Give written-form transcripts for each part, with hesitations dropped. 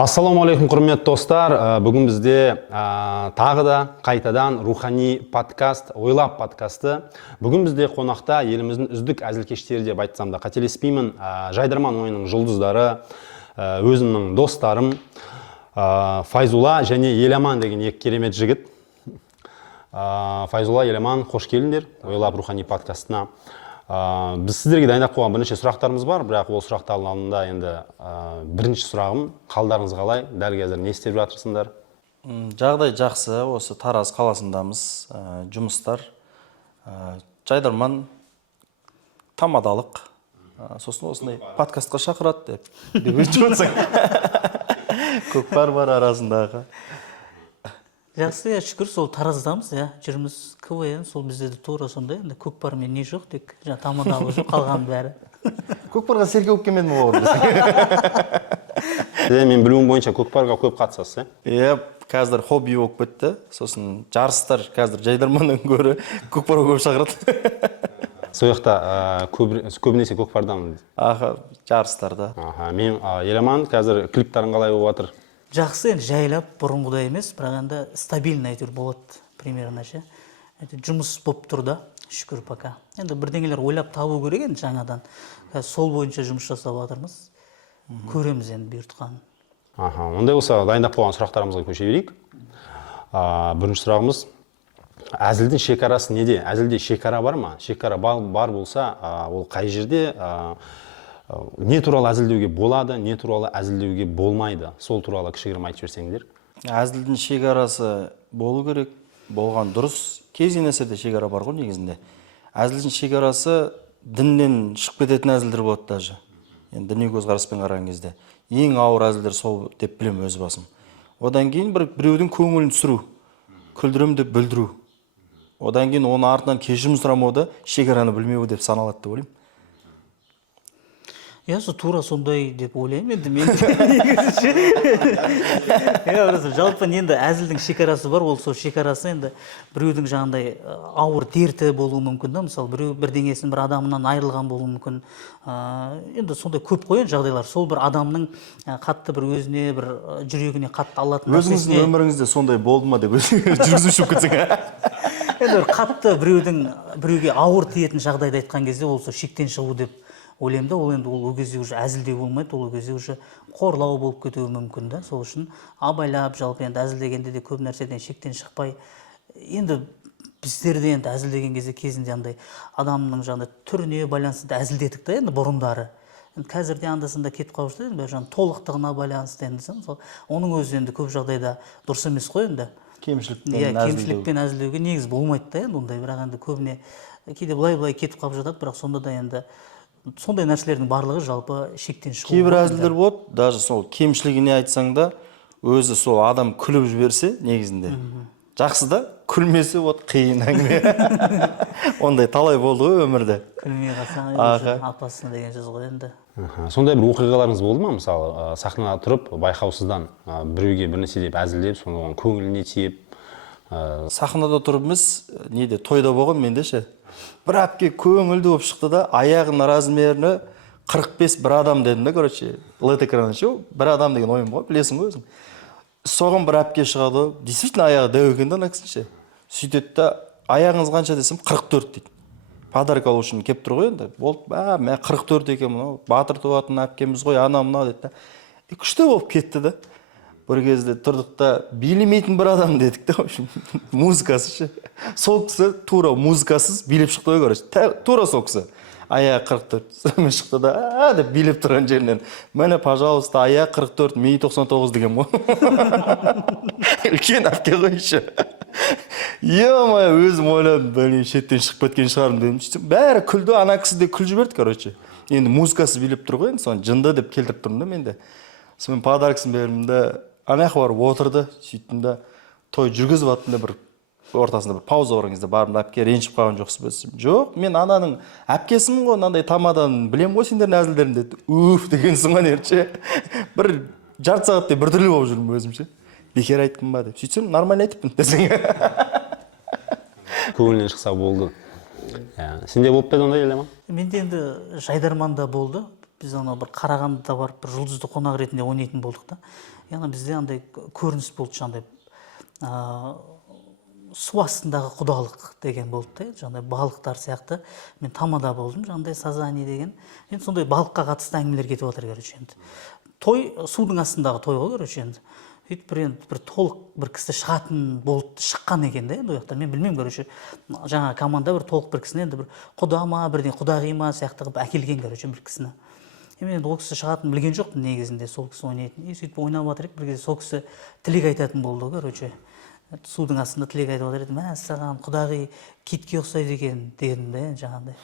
Ассаламу алейкум, құрметті достар. Бүгін бізде тағы да қайтадан рухани подкаст, ойлап подкасты. Бүгін бізде қонақта еліміздің үздік әзілкештері деп айтсам да қателеспеймін. Жайдарман ойынының жұлдыздары, өзімнің достарым Файзулла және Еламан деген екі керемет жігіт. Файзулла, Еламан, қош келдіңдер ойлап рухани подкастына. Біз сіздерге дайындап қойған бірнеше сұрақтарымыз бар, бірақ ол сұрақтардың алдында енді бірінші сұрағым, қалдарыңыз қалай? Дәл қазір не істеп жатырсыңдар? Жағдай жақсы, осы Тараз қаласындамыз, жұмыстар, жайдарман, тамадалық, сосын осындай подкастқа шақырады деп өйтіп отырсаң. Көкпар бар арасындағы. Жақсы, шүкір, сол Тараздамыз, жүрміз КВН, сол бізде де тура сондай, енді көкпармен не жоқ, тек тамадалы жоқ, қалған бәрі. Көкпарға серке болып келмедім ғой. Мен білуім бойынша көкпарға көп қатысасыз, Қазір хобби болып кетті, сосын жарыстар қазір жайдарманнан гөрі көкпарға көп шақырады. Сол жақта көбінесе көкпардан. Жарыстарда. Мен Еламан, қазір клиптарың қалай болып жатыр? Жақсы, енді жайлап, бұрынғыдай емес, бірақ енді стабильный әйтеуір болады, примерно ше. Жұмыс болып тұр да, шүкір пока. Енді бірдеңелер ойлап табу керек енді жаңадан. Сол бойынша жұмыс жасап жатырмыз. Көреміз енді бұйыртқанын. Ондай болса, дайындап қойған сұрақтарымызға көше берейік. Бірінші сұрағымыз, әзілдің шекарасы неде? Әзілде шекара бар ма? Шекара бар болса, ол қай жерде? Не туралы әзілдеуге болады, не туралы әзілдеуге болмайды? Сол туралы кішігірім айтып жіберсеңдер. Әзілдің шекарасы болу керек, болған дұрыс. Кез келген нәрседе шекара бар ғой негізінде. Әзілдің шекарасы діннен шығып кететін әзілдер болады даже. Енді діни көзқараспен қараған кезде. Ең ауыр әзілдер сол деп білемін өз басым. Одан кейін біреудің көңілін түсіру, күлдірем деп бүлдіру. Одан кейін оны артынан кешірім сұрамау да шекараны білмеу деп саналады деп ойлаймын. Тура сондай деп ойлаймын енді мен. Жалпы енді әзілдің шекарасы бар, ол сол шекарасы енді біреудің жаңағындай ауыр дерті болуы мүмкін да, мысалы біреу бірдеңесін бір адамынан айырылған болуы мүмкін. Енді сондай көп қойған жағдайлар, сол бір адамның қатты бір өзіне бір жүрегіне қатты алатын нәрсесіне. Өзіңіздің өміріңізде сондай болды ма деп жүргізуші болып кетсең. Енді қатты біреуге ауыр тиетін жағдайды айтқан кезде ол сол шектен шығу деп ойлаймын да, ол енді ол кезде уже әзілдеу болмайды, ол кезде уже қорлау болып кетуі мүмкін да. Сол үшін абайлап, жалпы енді әзілдегенде де көп нәрседен шектен шықпай, енді біздерде енді әзілдеген кезде кезінде андай адамның жаңағыдай түріне байланысты әзілдедік та енді бұрындары. Қазірде анда-санда кетіп қалып жатыр, енді толықтығына байланысты енді мысалы, оның өзі енді көп жағдайда дұрыс емес қой енді. Кемшілікпен әзілдеуге негіз болмайды да енді ондай, бірақ енді көбіне кейде былай кетіп қалып жатады, бірақ сонда да енді сондай нәрселердің барлығы жалпы шектен шығу. Кейбір әзілдер болады, даже сол кемшілігіне айтсаң да, өзі сол адам күліп жіберсе негізінде. Жақсы да, күлмесе вот қиын әңгіме. Ондай талай болды ғой өмірде. Күлмей қалсаң, апасына деген сөз ғой енді. Сондай бір оқиғаларыңыз болды ма? Мысалы, сахнада тұрып, байқаусыздан біреуге бір нәрсе деп әзілдеп, соның көңіліне тиіп. Сахнада тұрып емес, неде тойда болған менде ше. Бір әпке көңілді болып шықты да, аяғының размеріне 45 бір адам дедім да, короче, LED экраны ше, бір адам деген ойым ғой, білесің ғой өзің. Соған бір әпке шығады, действительно аяғы дәу екен да ана кісі ше. Сөйтеді да, аяғыңыз қанша десем 44 дейді. Подарок алу үшін келіп тұр ғой енді. Болды, мен 44 екен, мынау батыр туатын әпкеміз ғой, ана мынау деді да. Күшті болып кетті да. Бір кезде тұрдық та, билемейтін бір адам дедік та, музыкасы ше. Сол кісі тура музыкасыз билеп шықты ғой, короче. Тура сол кісі. Аяғы 44. Сонымен шықты да, деп билеп тұрған жерінен. Мені, пожалуйста, аяғы 44, мені 99 деген ғой. Үлкен әпке ғой ше. Е-май, өзім ойладым, шеттен шығып кеткен шығарым дедім. Бәрі күлді, ана кісі де күл жіберді, короче. Енді музыкасы билеп тұр ғой, соны жынды деп келтіріп тұрмын да менде. Сонымен подарксын бердім да, ана барып отырды, сөйттім да, той жүргізіп аттым да, бір ортасында бір пауза барған кезде барым да, әпке ренжіп қалған жоқсыз ба? Жоқ, мен ананың әпкесімін ғой, мынандай тамадан білем ғой сендердің әзілдерін деді. Уф дегенсің ғой нерче. Бір жарты сағаттай бір түрлі болып жүрмін өзімше. Бекер айттым ба деп. Сөйтсем нормально айтыппын десең. Көңілінен шықса болды. Сенде болып па еді ондай, Еламан? Менде енді жайдарманда болды. біз ана бір Қарағандыда барып бір жұлдызды қонақ ретінде ойнайтын болдық та. Яғни бізде андай көрініс болды жаңағыдай су астындағы құдалық деген болды да, жаңағыдай балықтар сияқты. Мен тамада болдым, жаңағыдай сазани деген. Енді сондай балыққа қатысты әңгімелер кетіп жатыр, короче, енді. Той судың астындағы той ғой, короче, енді. Сөйтіп бір толық бір кісі шығатын болып шыққан екен да, енді ояқта. Мен білмеймін, короче, жаңа команда бір толық бір кісіні енді бір құда ма, бірден құдағи ма сияқты қылып әкелген, короче, бір кісіні. Мен енді ол кісі шығатынын білген жоқпын негізінде, сол кісі ойнайтын. Сөйтіп ойнап жатыр едік, бір кезде сол кісі тілек айтатын болды, короче. Судың астында тілек айтып жатыр еді. Мә, саған құдағи китке ұқсайды екен дедім да, жаңағыдай.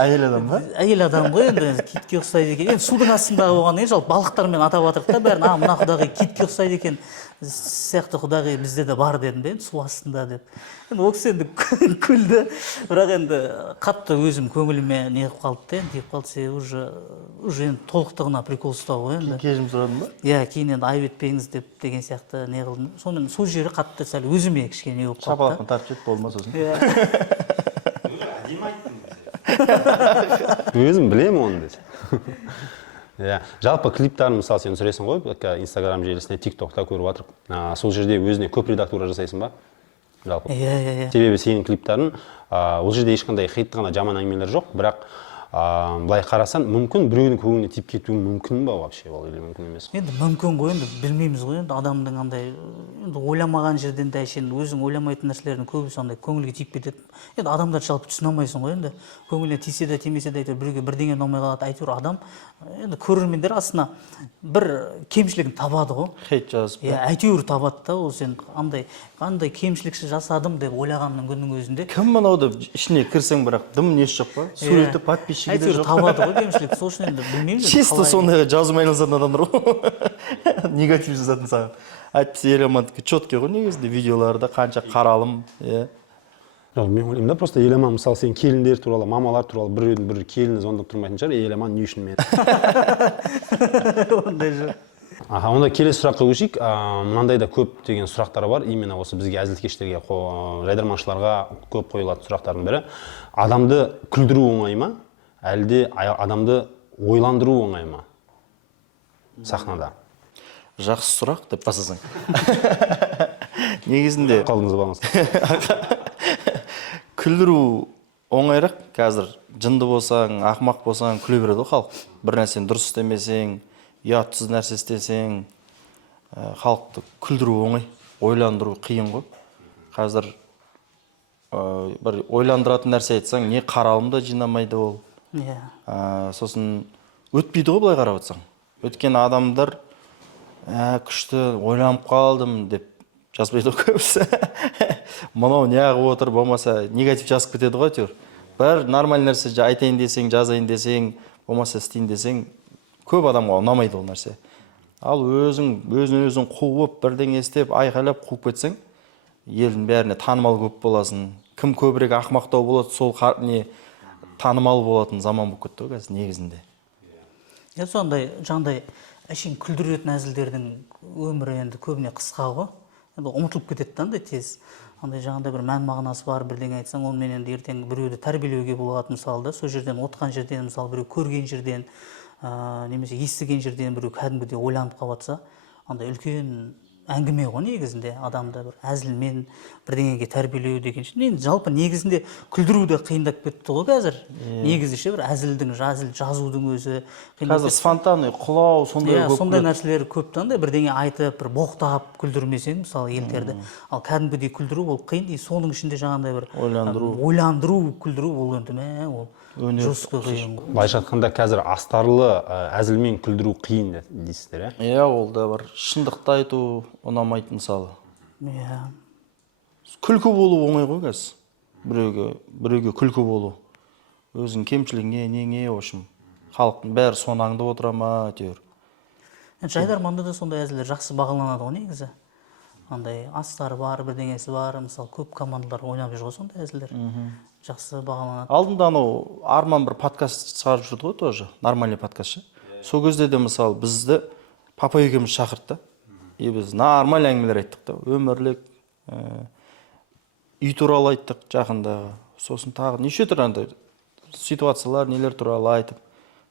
Әйел адам ба? Әйел адам ғой енді, китке ұқсайды екен. Енді судың астындағы болған ең жалпы балықтармен атап жатырық та бәрін. Мына құдағи китке ұқсайды екен. Сияқты құдағи бізде де бар дедім да, енді су астында деп. Енді ол кісі енді күлді, бірақ енді қатты өзім көңіліме не қылып қалды да, тиіп қалды. Себебі уже енді толықтығына прикол ұстау ғой енді. Кешірім сұрадың ба? Иә, кейін енді айып етпеңіз деген сияқты не қылдым. Сонымен сол жері қатты сәл өзіме кішкене не болып қалды. Шапалақпен тартып жеп болмас сосын. Өзім білемін оны десе. Иә, жалпы клиптарын мысалы сен түсіресің ғой, Инстаграм желісінде, TikTokта көріп жатырмын. Сол жерде өзіне көп редактура жасайсың ба? Жалпы. Иә. Себебі сенің клиптарың ол жерде ешқандай хейтті ғана жаман әңгімелер жоқ, бірақ былай қарасаң, мүмкін біреудің көңіліне тиіп кетуі мүмкін ба вообще, ол или мүмкін емес? Енді мүмкін ғой, енді білмейміз ғой, енді адамның андай енді ойламаған жерден де әшейін өзің ойламайтын нәрселердің көбісі андай көңілге тиіп кетеді. Енді адамдар жалпы түсіне алмайсың ғой, енді көңіліне тисе де тимесе де әйтеуір біреуге бірдеңе ұнамай қалады. Әйтеуір адам енді көрермендер астына бір кемшілігін табады ғой. Хейт жазып. Иә, әйтеуір табады да, ол сен қандай кемшілікші жасадым деп ойлағанның күннің өзінде. Кім мынауды ішіне кірсең, бірақ дым несі жоқ па? Суреті подписчигі де жоқ. Әйтеуір табады ғой кемшілік. Сол үшін енді білмеймін. Чисто сондай жазумен айналысатын адамдар ғой. Негатив жазатын саған. Әйтпесе Еламандікі четкий ғой негізінде, видеоларда қанша қаралым, иә. Мен ойлаймын да, просто Еламан, мысалы сен келіндер туралы, мамалар туралы бір келіні звондап тұрмайтын шығар, Еламан не үшін мен? Ондай жоқ. Онда келесі сұраққа көшейік. Мынандай да көп деген сұрақтар бар. Именно осы бізге әзілкештерге, жайдарманшыларға көп қойылатын сұрақтардың бірі. Адамды күлдіру оңай ма, әлде адамды ойландыру оңай ма сахнада? Жақсы сұрақ деп басасың. Негізінде Қалдыңыз балыңыз. күлдіру оңайрақ. Қазір жынды болсаң, ақымақ болсаң күле береді ғой халық. Бір нәрсені дұрыс істемесең, ұятсыз нәрсе істесең, халықты күлдіру оңай, ойландыру қиын ғой. Қазір бір ойландыратын нәрсе айтсаң, не қаралым да жинамайды ол. Иә. Сосын өтпейді ғой былай қарап отырсаң. Өткен адамдар күшті ойланып қалдым деп жазбайды ғой көбісі. Мынау неғып отыр, болмаса негатив жазып кетеді ғой әйтеуір. Бір нормаль нәрсе айтайын десең, жазайын десең, болмаса істейін десең, көп адамға ұнамайды ол нәрсе. Ал өзін қуып, бірдеңе істеп, айқайлап қуып кетсең, елдің бәріне танымал көп боласың. Кім көбірек ақымақтау болады, сол танымал болатын заман болып кетті ғой қазір негізінде. Сондай жаңағыдай әшейін күлдіретін әзілдердің өмірі енді көбіне қысқа ғой. Енді ұмытылып кетеді да андай тез. Андай жаңағыдай бір мән мағынасы бар бірдеңе айтсаң, онымен енді ертең біреуді тәрбиелеуге болады мысалы да. Сол жерден отқан жерден мысалы біреу көрген жерден немесе естіген жерден біреу кәдімгідей ойланып қалатса, андай үлкен әңгіме ғой негізінде адамды бір әзілмен бірдеңеге тәрбиелеу деген үшін. Енді жалпы негізінде күлдіру де қиындап кетті ғой қазір. Негізі ше бір әзіл жазудың өзі қазір спонтанный құлау сондай көп. Сондай нәрселер көп та, бірдеңе айтып, бір боқтап күлдірмесең мысалы елдерді. Ал кәдімгідей күлдіру ол қиын. Соның ішінде жаңағыдай бір ойландыру, күлдіру ол енді ол жұрсқы қиын. Былайша айтқанда қазір астарлы әзілмен күлдіру қиын дейсіздер, иә? Иә, ол да бар. Шындықты айту ұнамайды мысалы. Иә. Күлкі болу оңай ғой қазір. Біреуге күлкі болу. Өзің кемшілігіңе, неге, ошым. Халықтың бәрі соны аңдып отыра ма, әйтеуір. Жайдарманда да сондай әзілдер жақсы бағаланады ғой негізі. Андай астары бар, бірдеңесі бар, мысалы көп командалар ойнап жүр ғой сондай әзілдер. Жақсы бағаланады. Алдында Арман бір подкаст шығарып жүрді ғой тоже, нормальный подкаст ше. Сол кезде де мысалы бізді папа екеуміз шақыртты. И біз нормаль әңгімелер айттық та, өмірлік, үй туралы айттық жақындағы. Сосын тағы неше түрлі ситуациялар, нелер туралы айтып,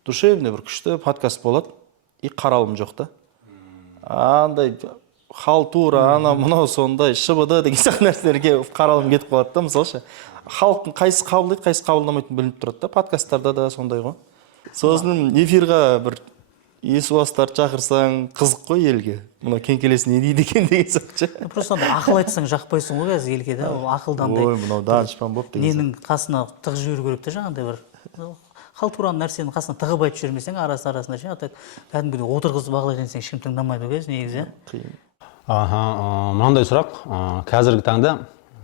душевный бір күшті подкаст болады и қаралым жоқ та. Андай халтура, ана мынау сондай ШБД деген сияқты нәрселерге қаралым кетіп қалады да, мысалы ше. Халықтың қайсысы қабылдайды, қайсысы қабылдамайтын білініп тұрады да, подкасттарда да сондай ғой. Сосын эфирға бір есуастарды шақырсаң қызық қой елге. Мына кеңкелес не дейді екен деген сияқты. Просто андай ақыл айтсаң жақпайсың ғой қазір елге да. Ол ақылдандай. Ой, мынау данышпан болып деген. Ненің қасына тығып жіберу керек те жаңағындай бір халтураны нәрсенің қасына тығып айтып жібермесең арасында ше, так кәдімгідей отырғызып бағалайтын ешкім тыңдамайды ғой негізі. Қиын. Мынандай сұрақ. Қазіргі таңда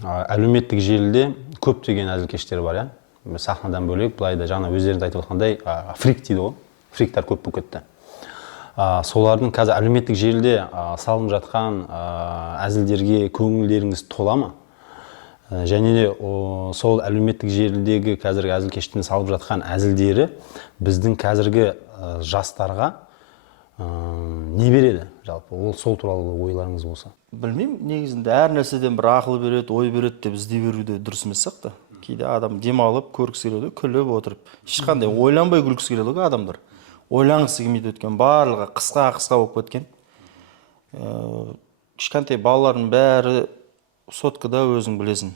әлеуметтік желіде көптеген әзілкештер бар, иә. Сахнадан бөлек, былай да жаңа өздеріңіз айтып отқандай, фрик дейді ғой. Фриктар көп болып кетті. Солардың қазір әлеуметтік желіде салынып жатқан әзілдерге көңілдеріңіз тола ма? Және де сол әлеуметтік желідегі қазіргі әзілкештің салып жатқан әзілдері біздің қазіргі жастарға не береді жалпы? Ол сол туралы ойларыңыз болса. Білмеймін, негізінде әр нәрседен бір ақыл береді, ой береді деп іздей беруде дұрыс емес сияқты. Кейде адам демалып, көргісі келеді, күліп отырып, ешқандай ойланбай күлгісі келеді ғой адамдар. Ойланғысы келмейді өткен, барлығы қысқа болып кеткен. Кішкентай балалардың бәрі соткада өзің білесің.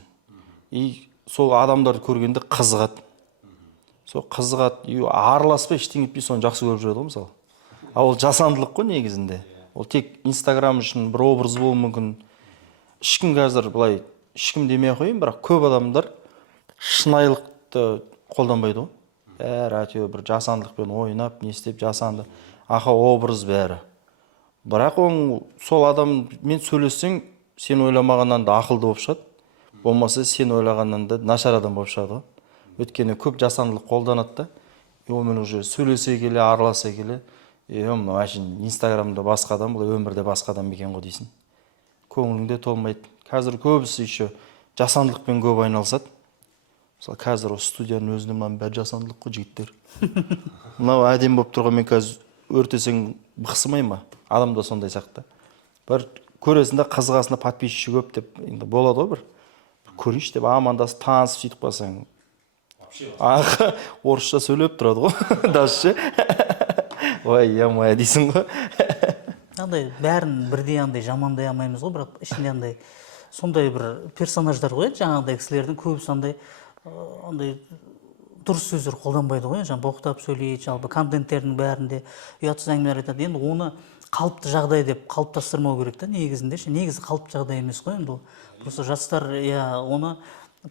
И сол адамдарды көргенде қызығады. Сол қызығады, араласпай ештеңе етпей соны жақсы көріп жүреді ғой мысалы. Ол жасандылық қой негізінде. Ол тек Инстаграм үшін бір образ болуы мүмкін. Ешкім қазір былай, ешкім демей қойын, бірақ көп адамдар шынайылықты қолданбайды ғой. Бәрі әйтеуір бір жасандылықпен ойнап, не істеп жасанды. Образ бәрі. Бірақ сол адаммен сөйлессең, сен ойламағаннан да ақылды болып шығады. Болмаса сен ойлағаннан да нашар адам болып шығады ғой. Өйткені көп жасандылық қолданады да. Онымен уже сөйлесе келе, араласа келе, мынау әшейін Инстаграмда басқа адам, бұл өмірде басқа адам екен ғой дейсің. Көңіліңде толмайды. Қазір көбісі еще жасандылықпен көп айналысады. Мысалы қазір осы студияның өзінде мынаның бәрі жасандылық қой жігіттер. Мынау әдем болып тұрған, мен қазір өртесең бықсымай ма? Адам да сондай сияқты. Бір көресінде қызығасында подписчигі көп деп енді болады ғой бір. Көрейінші деп амандасып танысып сөйтіп қалсаң. Орысша сөйлеп тұрады ғой. Даже ой, я-моя дейсің ғой. Андай бәрін бірдей андай жамандай алмаймыз ғой, бірақ ішінде андай сондай бір персонаждар ғой, жаңағыдай кісілердің көбісі андай дұрыс сөздер қолданбайды ғой, жаңа боқтап сөйлейді, жалпы контенттердің бәрінде ұятсыз әңгімелер айтады. Енді оны қалыпты жағдай деп қалыптастырмау керек та негізінде. Негізі қалыпты жағдай емес қой енді. Просто жастар оны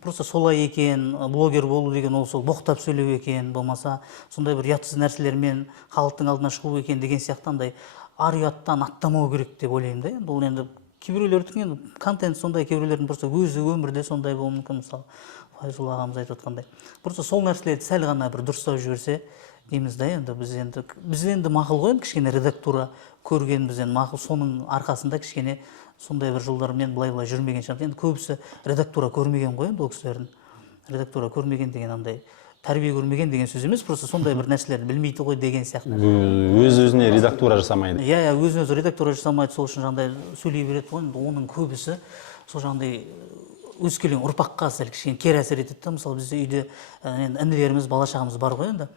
просто солай екен, блогер болу деген ол сол боқтап сөйлеу екен, болмаса сондай бір ұятсыз нәрселермен халықтың алдына шығу екен деген сияқты андай ар ұяттан аттамау керек деп ойлаймын да. Енді ол енді кейбіреулердің контент сондай, кейбіреулердің просто өзі өмірде сондай болуы мүмкін, мысалы Файзул ағамыз айтып отқандай. Просто сол нәрселерді сәл ғана бір дұрыстап жіберсе дейміз да. Енді біз енді мақұл ғой, кішкене редактура көргенбіз, енді мақұл, соның арқасында кішкене сондай бір жолдармен былай жүрмеген шығар. Енді көбісі редактура көрмеген ғой, енді ол кісілердің. Редактура көрмеген деген андай тәрбие көрмеген деген сөз емес, просто сондай бір нәрселерді білмейді ғой деген сияқты. Өз-өзіне редактура жасамайды. Иә, өз-өзі редактура жасамайды, сол үшін жаңағыдай сөйлей береді ғой. Оның көбісі сол жаңағыдай өскелең ұрпаққа сәл кішкене кері әсер етеді да. Мысалы бізде үйде інілеріміз, бала-шағамыз бар ғой енді.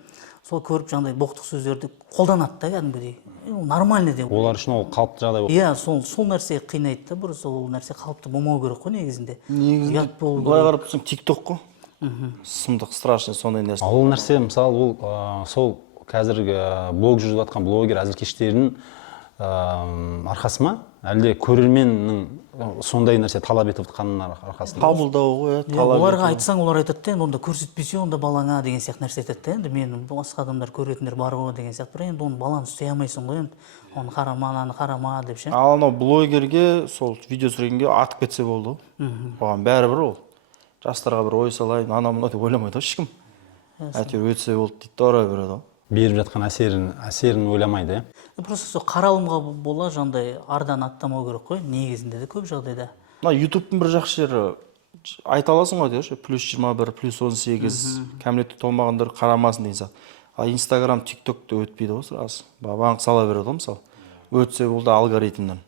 Сол көріп жаңағыдай боқтық сөздерді қолданады да кәдімгідей. Нормальный деп. Олар үшін ол қалыпты жағдай болып. Иә, сол нәрсе қинайды да, бұрысы ол нәрсе қалыпты болмау керек қой негізінде. Негізінде былай қарап тұрсаң TikTok қой. Сұмдық, страшный сондай нәрсе. Ол нәрсе мысалы ол сол қазіргі блог жүргізіп жатқан блогер әзілкештердің арқасы ма? Әлде көрерменнің сондай нәрсе талап етіп жатқанының арқасында? Қабылдау ғой, оларға айтсаң олар айтады да, онда көрсетпесе онда балаңа деген сияқты нәрсе айтады да. Енді мен басқа адамдар көретіндер бар ғой деген сияқты. Бірақ енді оны баланы істей алмайсың ғой енді. Оны қарама, ананы қарама деп ше. Ал анау блогерге сол видео түсіргенге атып кетсе болды ғой. Оған бәрібір ол. Жастарға бір ой салайын, ана мына деп ойламайды ешкім. Әйтеуір өтсе болды дейді, ора береді ғой. Беріп жатқан әсерін ойламайды, иә? Просто сол қаралымға бола жандай ардан аттамау керек қой, негізінде де көп жағдайда. Мына ютубтың бір жақсы жері айта аласың ғой деші, +21, +18, кәмелетке толмағандар қарамасын деген сияқты. Ал Инстаграм, TikTokты өтпейді ғой сразу. Банк сала береді ғой мысалы. Өтсе болды алгоритмнен.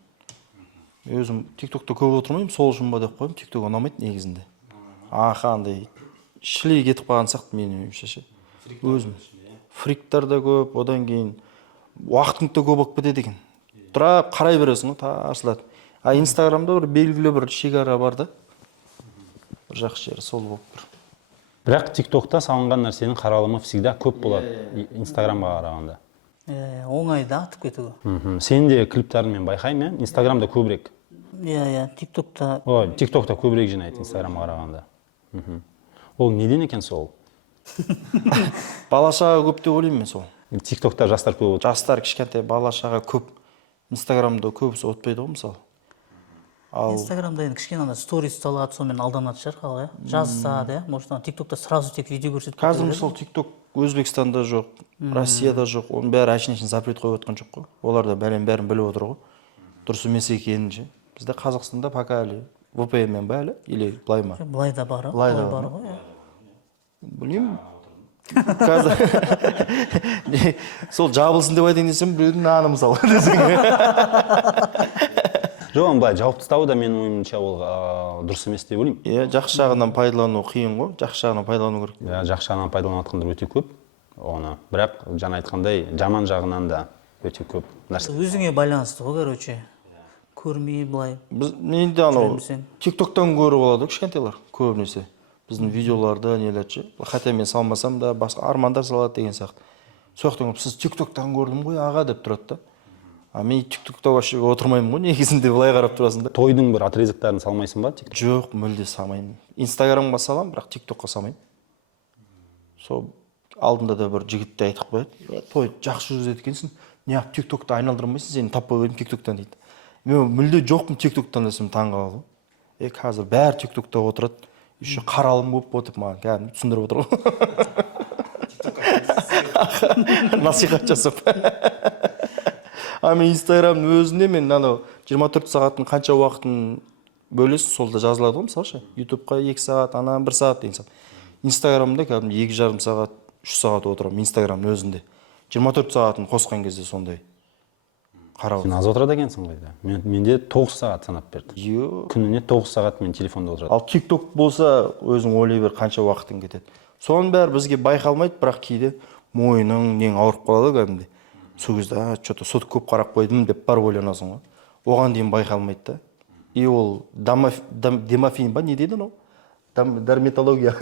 Өзім TikTokта көп отырмаймын, сол үшін ба деп қойым, TikTok ұнамайды негізінде. Андай шілей кетіп қалған сияқты менің ойымша ше. Өзім. фриктар да көп, одан кейін уақытың да көп болып кетеді екен. Тұра қарай бересің ғой, тарсылады. А Инстаграмда бір белгілі бір шекара бар да. Бір жақсы жері сол болып тұр. Бірақ TikTokта салынған нәрсенің қаралымы всегда көп болады Инстаграмға қарағанда. Оңайда атып кетуі. Сен де клиптерін мен байқаймын, Инстаграмда көбірек. TikTokта. Ой, TikTokта көбірек жинайды Инстаграмға қарағанда. Ол неден екен сол? Бала шаға көп деп ойлаймын мен сол. TikTokта жастар көп отыр. Жастар кішкентай бала шаға көп. Инстаграмда көбісі отпайды ғой мысалы. Ал Инстаграмда енді кішкене ана сторис салады, сонымен алданады шығар қалай, жазса, может TikTokта сразу тек видео көрсетіп қазір мысалы TikTok Өзбекстанда жоқ, Россияда жоқ, оның бәрі әшейін запрет қойып отқан жоқ қой. Олар да бәрін біліп отыр ғой. Дұрыс емес екенін ше. Бізде Қазақстанда пока әлі VPN-мен ба әлі или былай ма? Былай да бар ғой. Білмеймін. Қазір сол жабылсын деп айтайын десем біреудің наны мысалы. Жоқ, былай жауып тастау да менің ойымша ол дұрыс емес деп ойлаймын. Иә, жақсы жағынан пайдалану қиын ғой, жақсы жағынан пайдалану керек. Иә, жақсы жағынан пайдаланатындар өте көп. Оны, бірақ жаңа айтқандай, жаман жағынан да өте көп нәрсе. Өзіңе байланысты ғой, короче. Көрмей былай. Мен де анау TikToктан көріп алады кішкентайлар көбінесе. Біздің видеоларды нелерші. Хотя мен салмасам да басқа армандар салады деген сияқты. Соқтың сіз TikToктан көрдім ғой аға деп тұрады да. А мен TikTokта вообще отырмаймын ғой, негізінде былай қарап тұрасың да. Тойдың бір отрезоктарын салмайсың ба TikTok? Жоқ, мүлде салмаймын. Инстаграмға салам, бірақ TikTokқа салмаймын. Сол алдында да бір жігітті айтып қояды. Той жақсы жүргізеді екенсің. Неғып TikTokта айналдырмайсың, сені таппай қойдым TikTоктан дейді. Мен мүлде жоқпын TikTоктан десем таңғалады ғой. Қазір бәрі TikTokта отырады. Еще қаралым болып отыр маған, кәдімгі түсіндіріп отыр ғой. Насихат жасап. А мен Инстаграмның өзінде мен анау 24 сағаттың қанша уақытын бөлесің, сол да жазылады ғой, мысалшы. Ютубқа 2 сағат, ана 1 сағат деген сияқты. Инстаграмда кәдімгі 2,5 сағат, 3 сағат отырамын Инстаграмның өзінде. 24 сағатын қосқан кезде сондай қарау. Сен аз отырады екенсің ғой. Менде 9 сағат санап берді. Күніне 9 сағат мен телефонда отырады. Ал TikTok болса өзің ойлай бер қанша уақытың кетеді. Соның бәрі бізге байқалмайды, бірақ кейде мойының нең ауырып қалады кәдімгідей. Сол кезде что-то сот көп қарап қойдым деп бар ойланасың ғой. Оған дейін байқалмайды да. И ол демофин ба не дейді анау? Дерматология.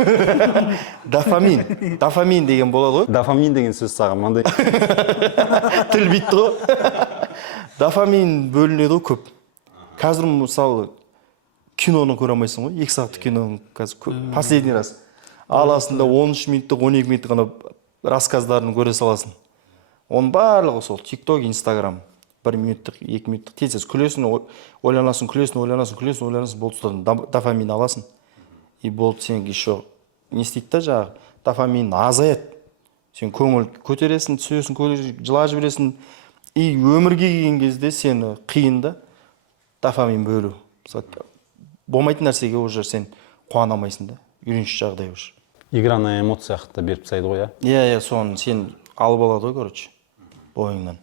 Дофамин деген болады ғой. Дофамин деген сөз саған мынандай. Тіл битті ғой. Дофамин бөлінеді ғой көп. Қазір мысалы киноны көре алмайсың ғой. 2 сағаттық киноны қазір последний раз. Аласында 13 минуттық, 12 минуттық ғана рассказдарын көре саласың. Оның барлығы сол TikTok, Instagram. 1 минуттық, 2 минуттық. Тез күлесің, ойланасың, ойланасың, болды дофамин аласың. И болды сен еще не істейді да жаңағы дофамин азаяды. Сен көңіл көтересің, түсесің, жылап жібересің. И өмірге келген кезде сені қиын да дофамин бөлу. Болмайтын нәрсеге уже сен қуана алмайсың да. Үйреніш жағдай уже. Игра на эмоцияқты беріп тастайды ғой, иә? Иә, соны сен алып алады ғой, короче, бойыңнан.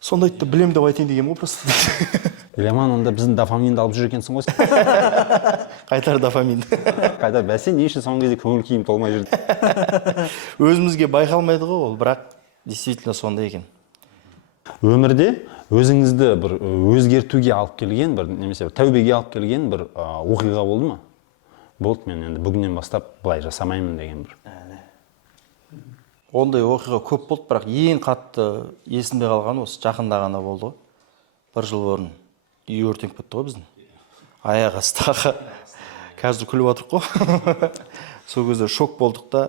Сондайды білем деп айтайын деген ғой просто. Елеман, онда біздің дофаминді алып жүр екенсің ғой. Қайтар дофамин. Қайта бәсе не үшін соңғы кезде көңіл күйім толмай жүрді. Өзімізге байқалмайды ғой ол, бірақ действительно сондай екен. Өмірде өзіңізді бір өзгертуге алып келген, бір немесе тәубеге алып келген бір оқиға болды ма? Болды, мен енді бүгіннен бастап былай жасамаймын деген бір. Ондай оқиға көп болды, бірақ ең қатты есімде қалған осы жақында ғана болды ғой. 1 жыл бұрын үй өртеніп кетті ғой біздің. Аяқ астағы. Қазір күліп отырық қой. Сол кезде шок болдық та.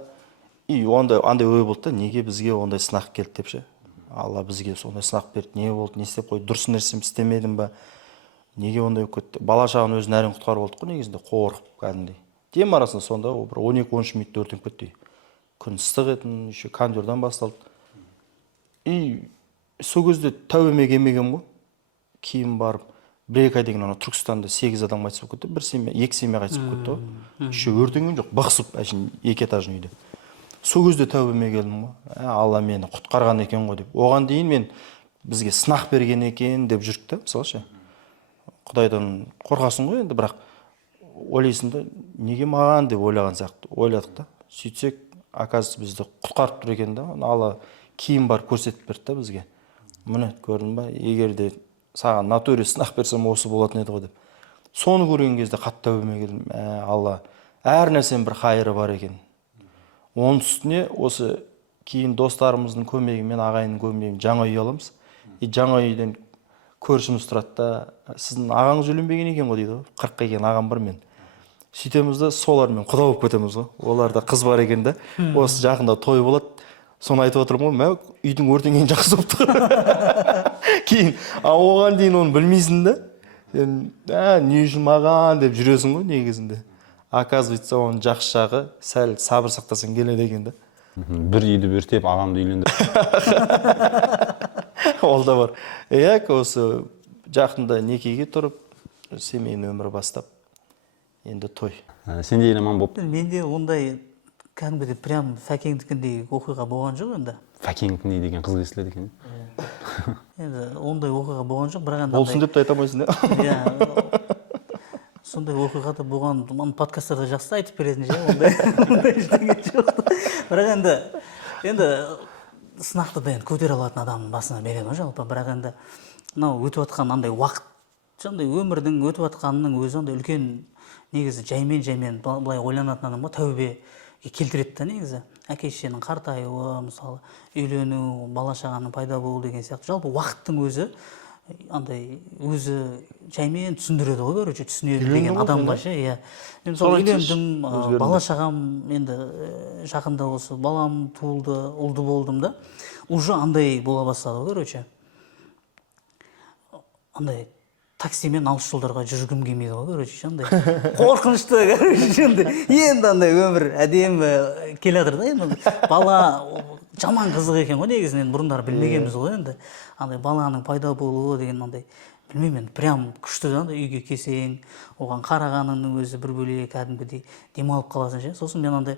И андай ой болды да, неге бізге ондай сынақ келді деп ше. Алла бізге сондай сынақ берді. Не болды, не істеп қойды, дұрыс нәрсе істемедім ба? Неге ондай болып кетті? Бала шағын өзін әрең құтқарып болдық қой негізінде, қорқып кәдімгідей. Дем арасында сонда бір 12-13 минутта өртеніп кетті. Күн ыстық етін, еще кондердан басталды. И сол кезде тәубеме келмегенмін ғой. Кейін барып, 1-2 ай деген ана Түркістанда 8 адам қайтыс болып кетті, 2 семья қайтыс болып кетті ғой. Еще өртенген жоқ, бықсып әшейін 2 этажный үйде. Сол кезде тәубеме келдім ғой. Алла мені құтқарған екен ғой деп. Оған дейін мен бізге сынақ берген екен деп жүрдік та, мысалшы. Құдайдан қорқасың ғой енді, бірақ ойлайсың да, неге маған деп ойлаған сияқты ойладық та. Сөйтсек, оказывается бізді құтқарып тұр екен да. Ала киім бар көрсетіп берді да бізге. Міне көрдің ба, егер де саған натуре сынақ берсем осы болатын еді ғой деп. Соны көрген кезде қатты тәубеме келдім. Алла, әр нәрсенің бір қайыры бар екен. Оның үстіне осы кейін достарымыздың көмегімен, ағайынның көмегімен жаңа үй аламыз. Жаңа үйден көршіміз тұрады да, сіздің ағаңыз үйленбеген екен ғой дейді ғой. 40-қа келген ағам бар мен. Сөйтеміз да солармен құда болып кетеміз ғой. Оларда қыз бар екен да. Осы жақында той болады. Соны айтып отырмын ғой, мә үйдің өртенгені жақсы болып тұр. Кейін оған дейін оны білмейсің да. Сен не үшін маған деп жүресің ғой негізінде. Оказывается, оның жақсы жағы сәл сабыр сақтасаң келеді екен да. Бір үйді өртеп, ағамды үйлендіріп. Ол да бар. Осы жақында некеге тұрып, семейный өмір бастап, енді той. Сенде елеман болып? Менде ондай кәдімгідей прям Фәкеңдікіндей оқиға болған жоқ енді. Фәкеңдікіндей деген қыз естіледі екен. Енді ондай оқиға болған жоқ, бірақ енді Болсын деп те айта алмайсың да. Сондай оқиғада болған, подкасттарда жақсы айтып беретін ше, ондай ештеңе жоқ. Бірақ енді сынақты да енді көтере алатын адамның басына береді ғой жалпы. Бірақ енді мынау өтіп жатқан андай уақыт, жаңағыдай өмірдің өтіп жатқанының өзі андай үлкен негізі жаймен былай ойланатын адамға тәубе келтіреді да негізі. Әке-шешенің қартаюы, мысалы, үйлену, бала-шағаның пайда болу деген сияқты. Жалпы уақыттың өзі андай өзі жаймен түсіндіреді ғой, короче, түсінеді деген адамға ше, иә. Мен мысалы үйлендім, бала-шағам енді жақында осы балам туылды, ұлды болдым да. Уже андай бола бастады ғой, короче. Андай таксимен алыс жолдарға жүргім келмейді ғой, короче, андай қорқынышты, короче, енді андай өмір әдемі келе жатыр да, енді бала жаман қызық екен ғой негізінен, бұрындары білмегенбіз ғой енді. Андай баланың пайда болуы деген андай білмеймін, прям күшті да, үйге келсең, оған қарағаныңның өзі бір бөлек кәдімгідей демалып қаласың ше. Сосын мен андай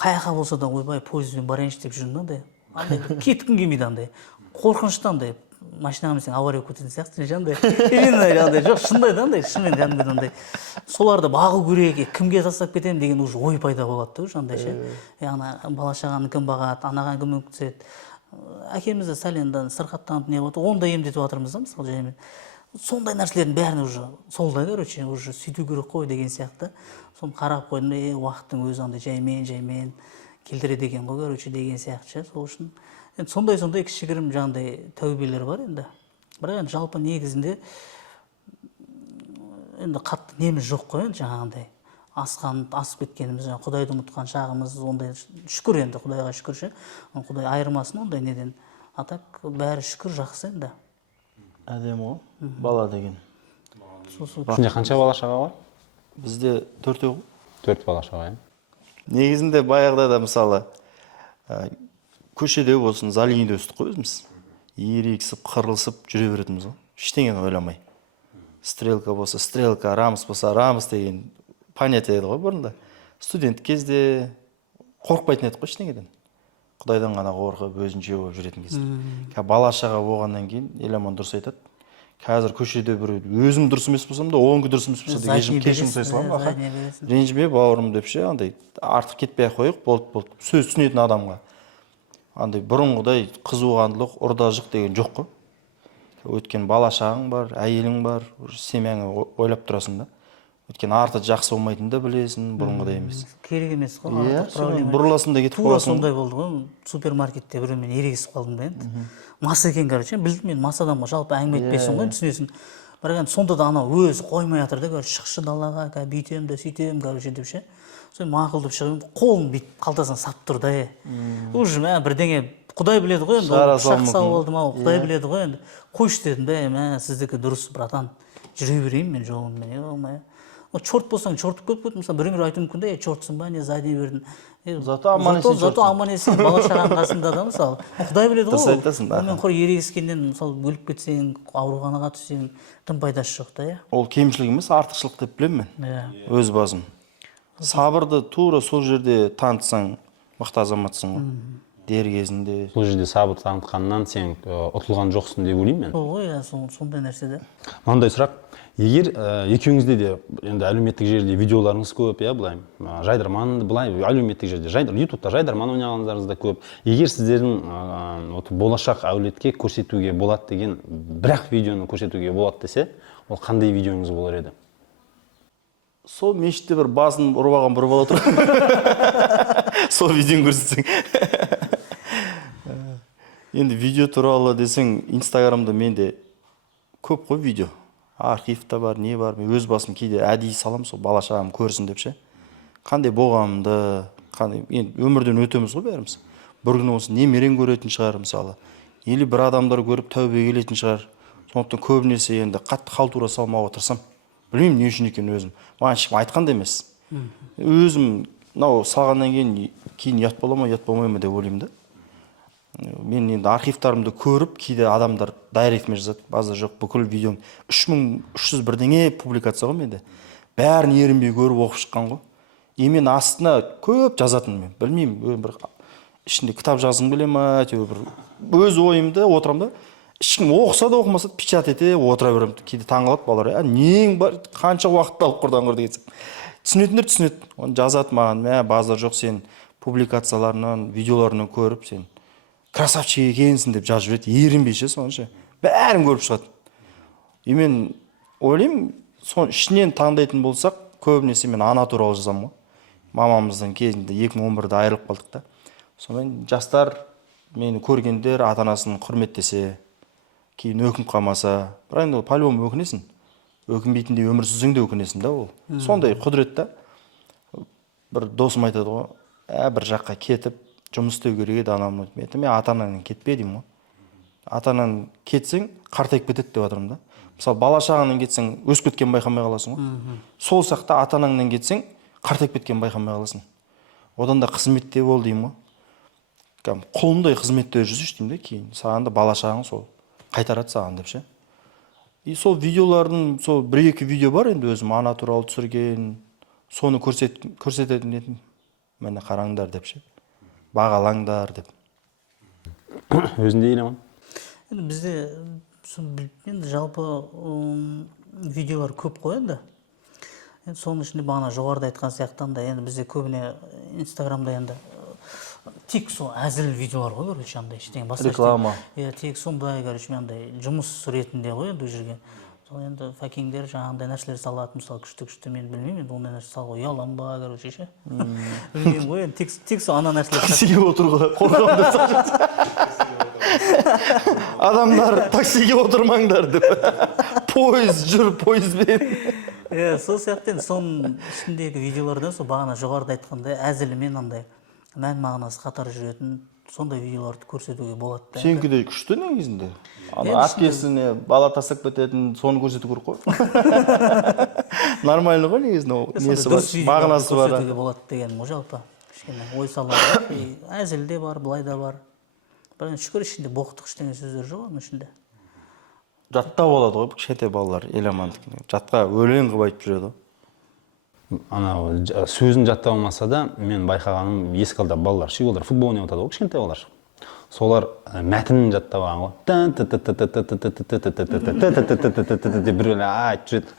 қаяққа болса да ойбай пойызбен барайыншы деп жүрдім да, андай кеткім келмейді, андай қорқынышты, андай машинаға мінсең авария көтетін сияқты андай. Андай жоқ, шындай да, андай шынымен кәдімгідей андай соларды бағу керек, кімге тастап кетемін деген уже ой пайда болады да, уже андай ше. Ана бала-шағаны кім бағады, анаған кім өткізеді. Әкемізді сәл енді сырқаттанып не болды, оны да емдетіп жатырмыз да, мысалы жаймен. Сондай нәрселердің бәрін уже сол да, короче, уже сөйту керек қой деген сияқты. Соны қарап қойдым, уақыттың өзі андай жаймен келтіреді екен ғой, короче, деген сияқты ше. Сол үшін енді сондай кішігірім жаңағыдай тәубелер бар енді. Бірақ енді жалпы негізінде енді қатты неміз жоқ қой енді жаңағындай. Асып кеткеніміз, Құдайды ұмытқан шағымыз, ондай шүкір енді, Құдайға шүкір ше. Құдай айырмасын ондай неден. Атак бәрі шүкір жақсы енді. Әдемі ғой, бала деген. Сенде қанша бала-шаға бар? Бізде 4 ғой. 4 бала-шаға, Негізінде баяғыда да мысалы көшеде болсын, зал үйінде өстік қой өзіміз. Ерегісіп, қырылысып жүре беретінбіз ғой. Ештеңені ойламай. Стрелка болса, стрелка, рамс болса, рамс деген понятие еді ғой бұрында. Студент кезде қорықпайтын едік қой ештеңеден. Құдайдан ғана қорқып, өзінше болып жүретін кезде. Бала-шаға болғаннан кейін Еламан дұрыс айтады. Қазір көшеде бір өзім дұрыс емес болсам да, оңғы дұрыс емес болса да кешірім сұрай саламын. Ренжіме бауырым деп ше, андай артық кетпей қойық, болды. Сөз түсінетін адамға. Андай бұрынғыдай қызуғандылық, ұрдажық деген жоқ қой. Өткен бала-шағың бар, әйелің бар, семьяңы ойлап тұрасың да. Өткен арты жақсы болмайтын да білесің, бұрынғыдай емес. Керек емес қой. Бұрыласың да кетіп қаласың. Сондай болды ғой, супермаркетте біреумен ерегісіп қалдым да енді. Мас екен, короче, білдім мен мас адамға жалпы әңгіме етпейсің ғой, түсінесің. Бірақ енді сонда да анау өзі қоймай жатыр да, шықшы далаға, бүйтем да сөйтем, короче деп ше. Соны мақұл деп шығып, қолын бүйтіп қалтасына сап тұр да. Уже бірдеңе Құдай біледі ғой енді, шақ салып алдым ау, Құдай біледі ғой енді. Қойшы дедім да, сіздікі дұрыс, братан. Жүре берейін мен жолыммен, болмай. Чорт болсаң, чортып көп көт, мысалы біреулер айтуы мүмкін да, чортсың ба, не задний бердің. Зато аман есен бала-шағаның қасында да, мысалы. Құдай біледі ғой. Онымен құр ерегіскеннен, мысалы, өліп кетсең, ауруханаға түссең, тым пайдасы жоқ та, иә. Ол кемшілік емес, артықшылық деп білемін мен. Өз басым. Сабырды тура сол жерде танытсаң, мықты азаматсың ғой. дер кезінде. Бұл жерде сабыр танытқаннан сен ұтылған жоқсың деп ойлаймын мен. сол ғой, иә, сондай нәрсе де. Мынандай сұрақ, егер екеуіңізде де енді әлеуметтік желіде видеоларыңыз көп, иә, былай жайдарман, былай әлеуметтік желіде ютубта жайдарман ойнағандарыңыз да көп. Егер сіздердің болашақ әулетке көрсетуге болады деген бірақ видеоны көрсетуге болады десе, ол қандай видеоңыз болар еді? Сол мешітте бір басын ұрып алған бір бала тұр. Сол видеоны көрсетсең. Енді видео туралы десең, Инстаграмда менде көп қой видео. Архивта бар, не бар. Мен өз басым кейде әдейі салам, сол бала шағам көрсін деп ше. Қандай болғанымды, енді өмірден өтеміз ғой бәріміз. Бір күні осы немерен көретін шығар мысалы. Или бір адамдар көріп тәубе келетін шығар. Сондықтан көбінесе енді қатты халтура салмауға тырысам. Білмеймін не үшін екенін өзім. Маған ешкім айтқан да емес. Өзім мынау салғаннан кейін ұят бола ма, ұят болмай ма деп ойлаймын да. Мен енді архивтарымды көріп, кейде адамдар дайректіме жазады. Базар жоқ, бүкіл видеоң 3300 бірдеңе публикация ғой менде. Бәрін ерінбей көріп оқып шыққан ғой. Мен астына көп жазатын мен. Білмеймін, бір ішінде кітап жазғым келе ма, әйтеуір бір өз ойымды отырам да. Ешкім оқыса да оқымаса да печат ете отыра беремін. Кейде таңғалады балалар. Нең бар, қанша уақытты алып құрдан құр деген. Түсінетіндер түсінеді. Оны жазады маған, базар жоқ, сен публикацияларынан, видеоларынан көріп, сен красавчик екенсің деп жазып жібереді. Ерінбей ше сонша. Бәрін көріп шығады. Мен ойлаймын, соны ішінен таңдайтын болсақ, көбінесе мен ана туралы жазамын ғой. Мамамыздың кезінде 2011-де айырылып қалдық та. Сонымен жастар мені көргендер ата-анасын құрметтесе, кейін өкініп қалмаса, бірақ енді по-любому өкінесің. Өкінбейтіндей өмір сүрсең де өкінесің да ол. Сондай құдірет та. Бір досым айтады ғой, бір жаққа кетіп, жұмыс істеу керек еді анам. Мен ата-анаңнан кетпе деймін ғой. Ата-анаңнан кетсең, қартайып кетеді деп жатырмын да. Мысалы, бала шағаңнан кетсең, өсіп кеткен байқамай қаласың ғой. Сол сақта ата-анаңнан кетсең, қартайып кеткен байқамай қаласың. Одан да қызметте бол деймін ғой. Құлындай қызметте жүрсінші деймін да, кейін саған да бала шағың сол қайтарады саған деп ше. Сол видеолардың, сол 1-2 видео бар енді өзім ана туралы түсірген, соны көрсететін едім. Мені қараңдар деп ше. Бағалаңдар деп. Өзінде елеман? Енді бізде енді жалпы видеолар көп қой енді. Соның ішінде бағана жоғарыда айтқан сияқтанда енді бізде көбіне Инстаграмда енді тек сол әзіл видеолар ғой, короче, андай ештеңе басқа реклама. Тек сондай, короче, андай жұмыс ретінде ғой енді жүрген. Сол енді фәкеңдер жаңағындай нәрселер салады, мысалы күшті мен білмеймін, енді ондай нәрсе салуға ұялам ба, короче ше. Білмеймін ғой, енді тек сол ана нәрселер. Таксиге отыруға қорқамын деп. Адамдар таксиге отырмаңдар деп. Пойыз жүр, пойызбен. Сол сияқты енді соның ішіндегі видеолардан сол бағана жоғарыда айтқандай әзілімен андай мән мағынасы қатар жүретін сондай видеоларды көрсетуге болады да. Сенікі де күшті негізінде. Әпкесіне бала тастап кететін, соны көрсету керек қой. Нормально ғой негізінде, несі бар, мағынасы бар. Көрсетуге болады дегенім ғой жалпы. Кішкене ой салады, әзіл де бар, былай да бар. Бірақ шүкір ішінде боқтық ештеңе сөздер жоқ оның ішінде. Жатта болады ғой, кішкентай балалар еламандық. Жатқа өлең қылып айтып жүреді ғой. Анау сөзін жаттап алмаса да, мен байқағаным ескі алда балалар, олар футбол ойнап жатады ғой, кішкентай балалар. Солар мәтінін жаттап алған ғой. Деп бір айтып жүреді.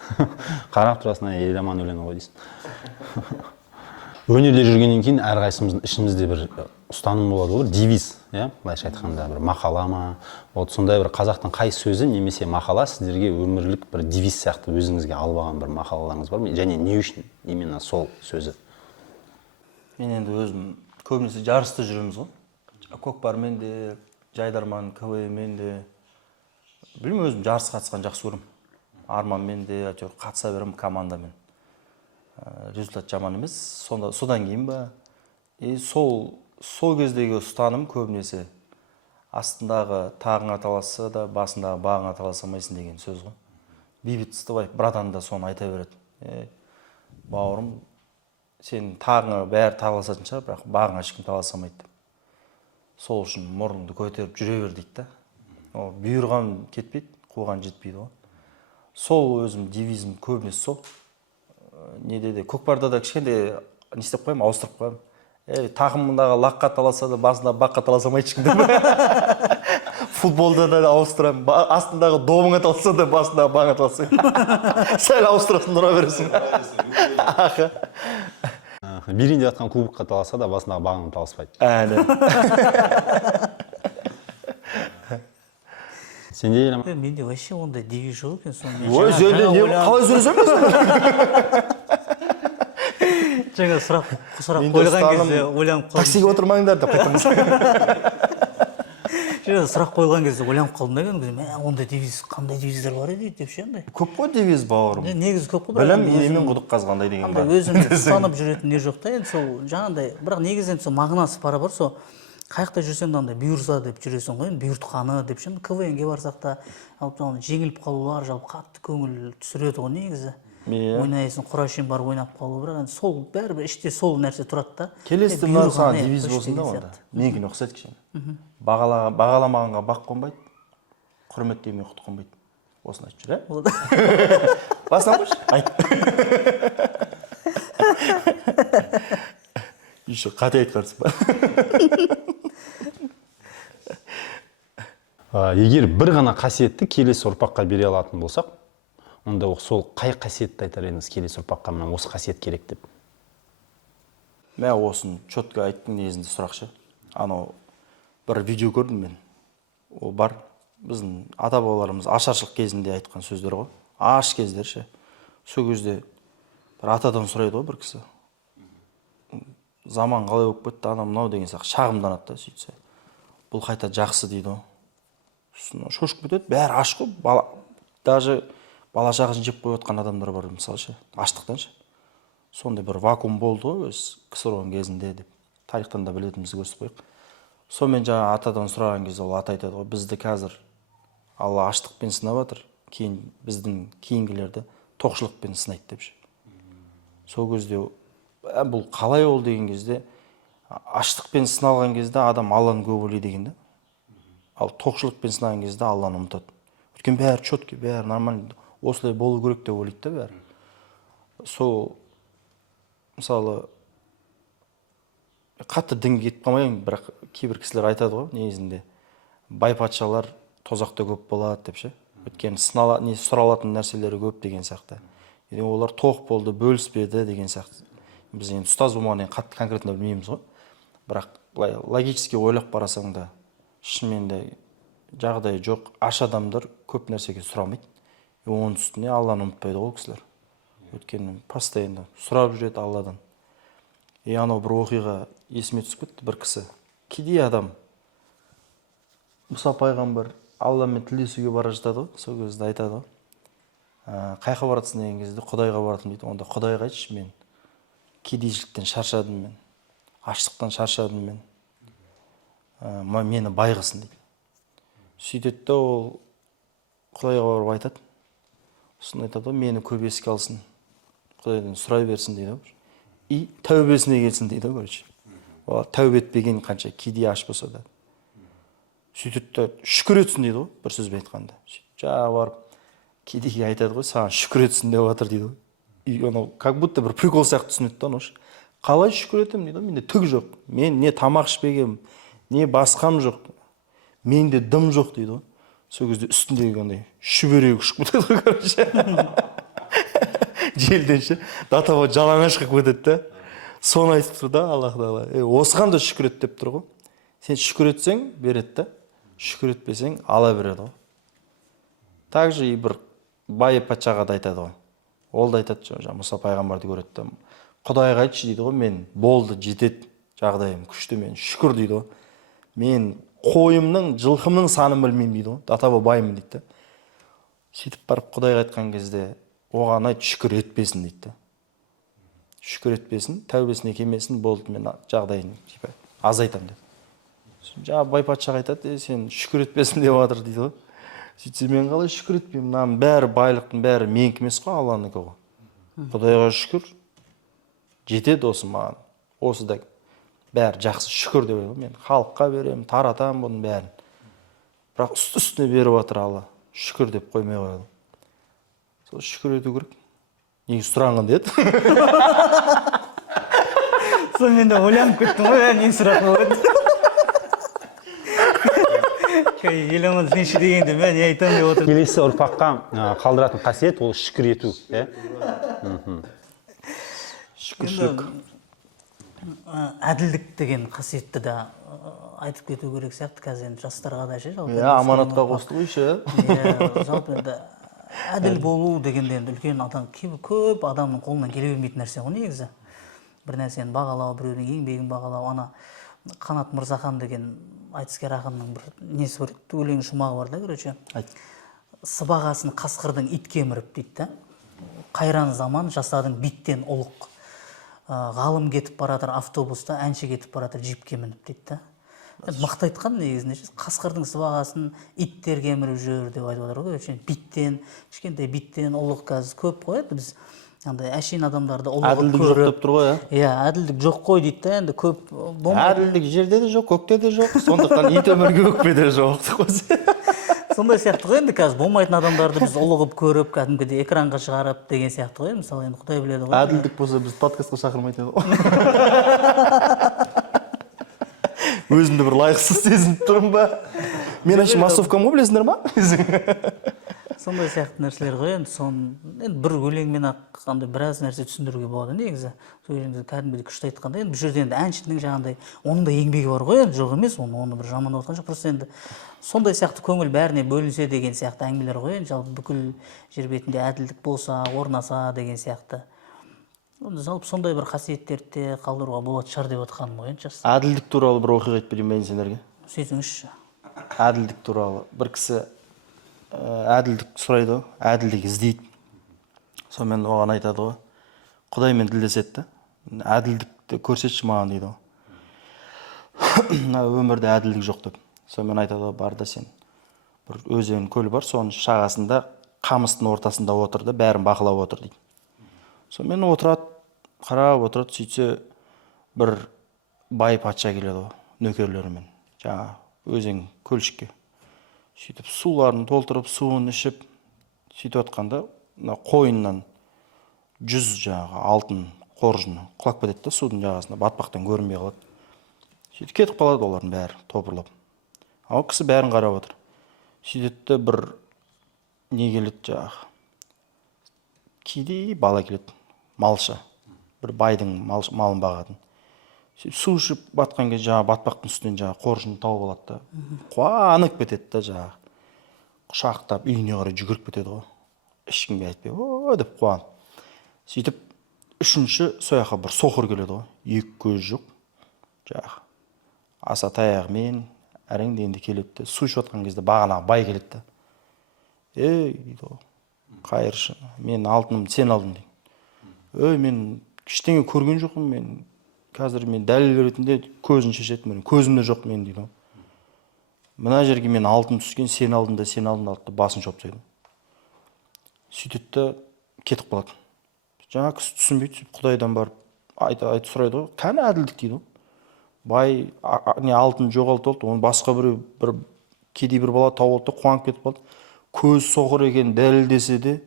Қарап тұрасың, еламан өлеңі ғой дейсің. Өнерде жүргеннен кейін әрқайсымыздың ішімізде бір ұстаным болады ғой, девиз, былайша айтқанда бір мақала ма, сондай бір қазақтың қай сөзі немесе мақала сіздерге өмірлік бір девиз сияқты өзіңізге алып алған бір мақалаларыңыз бар ма? Және не үшін именно сол сөзі? Мен енді өзім көбінесе жарыста жүреміз ғой. Көкпармен де, жайдарман, КВМ-мен де. Білмеймін, өзім жарыс қатысқан жақсы көремін. Арманмен де, қатыса беремін командамен. Результат жаман емес, содан кейін ба. Сол кездегі ұстаным көбінесе астындағы тағыңа таласса да, басындағы бағыңа таласа алмайсың деген сөз ғой. Бейбіт Ыстыбаев братан да соны айта береді. Бауырым, сен тағыңа бәрі таласатын шығар, бірақ бағыңа ешкім таласа алмайды. Сол үшін мұрныңды көтеріп жүре бер дейді да. Бұйырған кетпейді, қуған жетпейді ғой. Сол өзім девизім көбінесе сол. Неде де көкпарда да кішкенде не істеп қоямын, ауыстырып қоямын. Тақымындағы лаққа таласа да басында баққа таласа алмайды ешкім деп. Футболда да ауыстырамын. Астындағы добыңа талса да басындағы баңа талса. Сәл ауыстырасың, ұра бересің. Биринде жатқан кубокқа таласа да басындағы бағына таласпайды. Сенде елем? Менде вообще ондай девиз жоқ екен. Ой, қалай сөйлесем? Жаңа сұрақ қойған кезде ойланып қалдым. Таксиге отырмаңдар деп қайтамыз. Жаңа сұрақ қойған кезде ойланып қалдым да, мен ондай девиз, қандай девиздер бар еді деп ше андай. Көп қой девиз бауырым. Негізі көп қой. Білім иемен құдық қазғандай деген бар. Өзімді ұстанып жүретін не жоқ та, енді сол жаңағындай, бірақ негізінен сол мағынасы бар, сол қаяқта жүрсең де андай бұйырса деп жүресің ғой, бұйыртқаны деп ше, КВН-ге барсақ та, жеңіліп қалулар жалпы қатты көңіл түсіреді ғой негізі. Ойнайсың, құрашын бар ойнап қалу, бірақ сол бәрібір іште сол нәрсе тұрады да. Келесті мынау саған девиз болсын да онда. Менікіне ұқсайды кішкене. Бағаламағанға бақ қонбайды, құрметтемей құт қонбайды. Осыны айтып жүр, ә? Басынан қойшы, айт. Еще қате айтқансың ба? Егер бір ғана қасиетті келесі ұрпаққа бере алатын болсақ, онда сол қай қасиетті айтар едіңіз келесі ұрпаққа, мына осы қасиет керек деп? Мә осын четко айттың негізінде сұрақшы. Анау бір видео көрдім мен. Ол бар. Біздің ата-бабаларымыз ашаршылық кезінде айтқан сөздер ғой. Аш кездер ше. Сол кезде бір атадан сұрайды ғой бір кісі. Заман қалай болып кетті, анау мынау деген сияқты шағымданады да сөйтсе. Бұл қайта жақсы дейді ғой. Шошып кетеді, бәрі аш қой. Даже бала шағасын жеп қойып отқан адамдар бар мысалы ше, аштықтан ше. Сондай бір вакуум болды ғой өз КСР-ның кезінде деп. Тарихтан да білетімізді көрсетіп қойық. Сонымен жаңа атадан сұраған кезде ол ата айтады ғой, бізді қазір Алла аштықпен сынап жатыр, кейін біздің кейінгілерді тоқшылықпен сынайды деп ше. Сол кезде бұл қалай ол деген кезде аштықпен сыналған кезде адам Алланы көп ойлайды деген да. Ал тоқшылықпен сынаған кезде Алланы ұмытады. Өйткені бәрі четкий, бәрі нормально. Осылай болу керек деп ойлайды да бәрі. Сол мысалы қатты дінге кетіп қалмайын, бірақ кейбір кісілер айтады ғой, негізінде бай патшалар тозақта көп болады деп ше. Өйткені сұралатын нәрселері көп деген сияқты. Олар тоқ болды, бөліспеді деген сияқты. Біз енді ұстаз болмағаннан қатты конкретно білмейміз ғой. Бірақ логически ойлап қарасаң да шынымен де жағдайы жоқ, аш адамдар көп нәрсеге сұрамайды. Оның үстіне Алланы ұмытпайды ғой кісілер. Өйткені постоянно сұрап жүреді Алладан. Анау бір оқиға есіме түсіп кетті, бір кісі. Кедей адам. Мұса пайғамбар Алламен тілдесуге бара жатады ғой, сол кезде айтады ғой. Қайқа баратсың деген кезде Құдайға баратым дейді. Онда Құдайға айтшы, мен кедейшіліктен шаршадым мен, аштықтан шаршадым мен. Мені бай қылсын дейді. Сөйтеді де ол Құдайға барып айтады. Сосын айтады ғой, мені көп еске алсын, Құдайдан сұрай берсін дейді ғой. И тәубесіне келсін дейді ғой, короче. Тәубе етпеген қанша кедей аш болса да. Сөйтеді де шүкір етсін дейді ғой, бір сөзбен айтқанда. Жаңа барып кедейге айтады ғой, саған шүкір етсін деп жатыр дейді ғой. И анау как будто бір прикол сияқты түсінеді да, анау. Қалай шүкір етемін дейді ғой, менде түк жоқ. Мен не тамақ ішпегем, не басқам жоқ. Менде дым жоқ дейді ғой. Сол кезде үстіндегі андай шүберегі ұшып кетеді ғой, короче. Желден ше, датаба жалаңаш қылып кетеді да. Соны айтып тұр да, Аллах тағала. Осыған да шүкір ет деп тұр ғой. Сен шүкір етсең береді да, шүкір етпесең ала береді ғой. Также и бір бай патшаға да айтады ғой. Ол да айтады, жаңа Мұса пайғамбарды көреді да. Құдайға айтшы дейді ғой, мен болды, жетеді, жағдайым күшті, мен шүкір дейді ғой. Мен қойымның, жылқымның санын білмеймін дейді ғой. Датаба баймын дейді да. Сөйтіп барып Құдайға айтқан кезде оған айт, шүкір етпесін дейді да. Шүкір етпесін, тәубесіне келмесін, болды, мен жағдайын азайтам деді. Жаңа бай патшаға айтады, сен шүкір етпесін деп жатыр дейді ғой. Сөйтсе мен қалай шүкір етпеймін, мынаның бәрі байлықтың бәрі менікі емес қой, Алланікі ғой. Құдайға шүкір, жетеді осы маған. Осы да бәрі жақсы, шүкір деп ойлаймын. Мен халыққа беремін, таратамын бұның бәрін. Бірақ үсті-үстіне беріп жатыр Алла. Шүкір деп қоймай қойды. Сол шүкір ету керек. Неге сұранған деді? Сол мен де ойланып кеттім ғой, не сұрақ болады. Еламан сенші дегенде мен не айтамын деп отырмын. Келесі ұрпаққа қалдыратын қасиет ол шүкір ету, иә? Шүкіршілік. Әділдік деген қасиетті да айтып кету керек сияқты қазір енді жастарға да ше жалпы. Аманатқа қосты ғой ше. Жалпы енді әділ болу дегенде енді үлкен адам, көп адамның қолынан келе бермейтін нәрсе ғой негізі. Бір нәрсені бағалау, біреудің еңбегін бағалау, ана Қанат Мырзахан деген айтыскер ақынның бір несі бар, өлең шумағы бар да, короче. Сыбағасын қасқырдың ит кеміріп дейді да. Қайран заман жасадың биттен ұлық. Ғалым кетіп баратыр автобуста, әнші кетіп баратыр джипке мініп дейді да. Мықты айтқан негізінде қасқырдың сыбағасын иттер кеміріп жүр деп айтып отыр ғой. Биттен, кішкентай биттен ұлық қазір көп қой. Біз андай әшейін адамдарды ұлығып көріп. Әділдік жоқ деп тұр ғой, иә, әділдік жоқ қой дейді да, енді көп болмайды. Әділдік жерде де жоқ, көкте де жоқ. Сондықтан ит өмірге өкпеде жоқ. Сондай сияқты ғой, енді қазір болмайтын адамдарды біз ұлығып көріп, кәдімгідей экранға шығарып деген сияқты ғой. Мысалы енді Құдай біледі ғой. Әділдік болса біз подкастқа шақырмайтын еді ғой. Өзімді бір лайықсыз сезініп тұрмын ба? Мен әшейін массовкам ғой, білесіңдер ма? Сондай сияқты нәрселер ғой, енді бір өлеңмен-ақ қандай біраз нәрсе түсіндіруге болады негізі. Сол жерде кәдімгідей күшті айтқанда, енді бұл жерде енді әншінің жаңағындай оның да еңбегі бар ғой, енді жоқ емес, оны бір жамандап отқан жоқ. Просто енді сондай сияқты көңіл бәріне бөлінсе деген сияқты әңгімелер ғой, енді жалпы бүкіл жер бетінде әділдік болса, орнаса деген сияқты. Жалпы сондай бір қасиеттерді қалдыруға болады шығар деп отқаным ғой енді жас. Әділдік туралы бір оқиға айтып берейін бе сендерге? Сөйтіңізші. Әділдік туралы бір кісі әділдік сұрайды ғой, әділдік іздейді. Сонымен оған айтады ғой, Құдаймен тілдеседі, әділдікті көрсетші маған дейді ғой. Өмірде әділдік жоқ деп. Сонымен айтады ғой, бар да сен бір өзен көл бар, соның шағасында қамыстың ортасында отыр да, бәрін бақылап отыр дейді. Сонымен отырады, қарап отырады, сөйтсе бір бай патша келеді ғой, нөкерлерімен, жаңа өзен көлшікке. Сөйтіп суларын толтырып, суын ішіп, сөйтіп отқанда, қойыннан 100 жаңағы алтын қоржыны құлап кетеді да, судың жағасына, батпақтан көрінбей қалады. Сөйтіп кетіп қалады олардың бәрі топырлап. Ал кісі бәрін қарап отыр. Сөйтеді бір не келеді жаңағы. Кедей бала келеді, малшы. Бір байдың малын бағатын. Су ішіп батқан кезде жаңағы батпақтың үстінен жаңағы қоржынды тауып алады да. Қуанып кетеді да жаңағы. Құшақтап үйіне қарай жүгіріп кетеді ғой. Ешкімге айтпай, о деп қуанып. Сөйтіп үшінші сояққа бір соқыр келеді ғой. Екі көз жоқ. Жаңағы аса таяғымен әрең дегенде келеді. Су ішіп отқан кезде бағанағы бай келеді да. Ей дейді ғой. Қайыршы, мен алтынымды сен алдың дейді. Мен ештеңе көрген жоқпын, мен қазір мен дәлел ретінде көзін шешеді, көзімде жоқ мен дейді. Мына жерге мен алтын түскен, сен алдың да алды, басын шоп тастайды. Сөйтеді да кетіп қалады. Жаңа кісі түсінбейді, Құдайдан барып айтып сұрайды ғой, қане әділдік дейді ғой. Бай не алтын жоғалтып алды, оны басқа бір кедей бір бала тауып алды, қуанып кетіп қалды. Көз соқыр екен дәлелдесе де,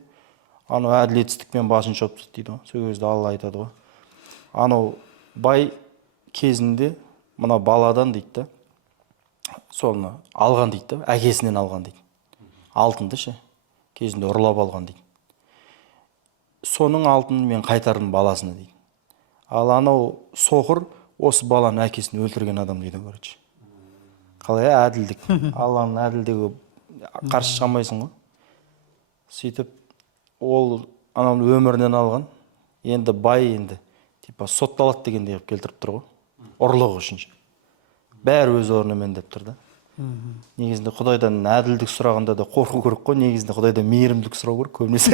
анау әділетсіздікпен басын шоп тастайды дейді ғой. Сол кезде Алла айтады ғой. Анау бай кезінде мына баладан дейді да, соны алған дейді да, әкесінен алған дейді. Алтынды ше, кезінде ұрлап алған дейді. Соның алтынын мен қайтардым баласына дейді. Ал анау соқыр осы баланы әкесін өлтірген адам дейді, короче. Қалай әділдік? Алланың әділдігі қарсы шығамайсың ғой. Сөйтіп ол анау өмірінен алған, енді бай енді типа сотталады дегендей қылып келтіріп тұр ғой. Ұрлығы үшін. Бәрі өз орнымен деп тұр да. Негізінде Құдайдан әділдік сұрағанда да қорқу керек қой, негізінде Құдайдан мейірімділік сұрау керек көбінесе.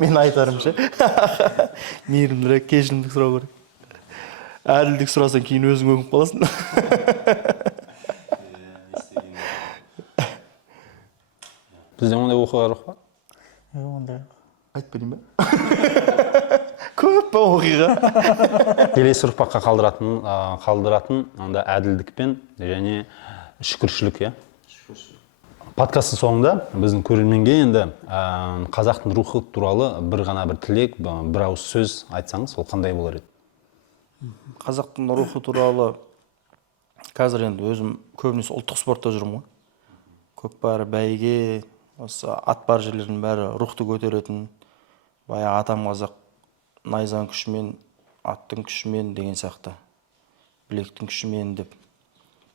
Мен айтарымша. Мейірімдірек, кешірімділік сұрау керек. Әділдік сұрасаң кейін өзің өліп қаласың. Бізде ондай оқиға жоқ па? Ондай. Айтып берейін бе? Көп па оқиға? Келесі ұрпаққа қалдыратын анда әділдікпен және шүкіршілік, иә? Подкасттың соңында біздің көрерменге енді қазақтың рухы туралы бір ғана бір тілек, бір ауыз сөз айтсаңыз, ол қандай болар еді? Қазақтың рухы туралы қазір енді өзім көбінесе ұлттық спортта жүрмін ғой. Көкпар, бәйге, осы ат бар жерлердің бәрі рухты көтеретін, баяғы атам қазақ найзаның күшімен, аттың күшімен деген сияқты, білектің күшімен деп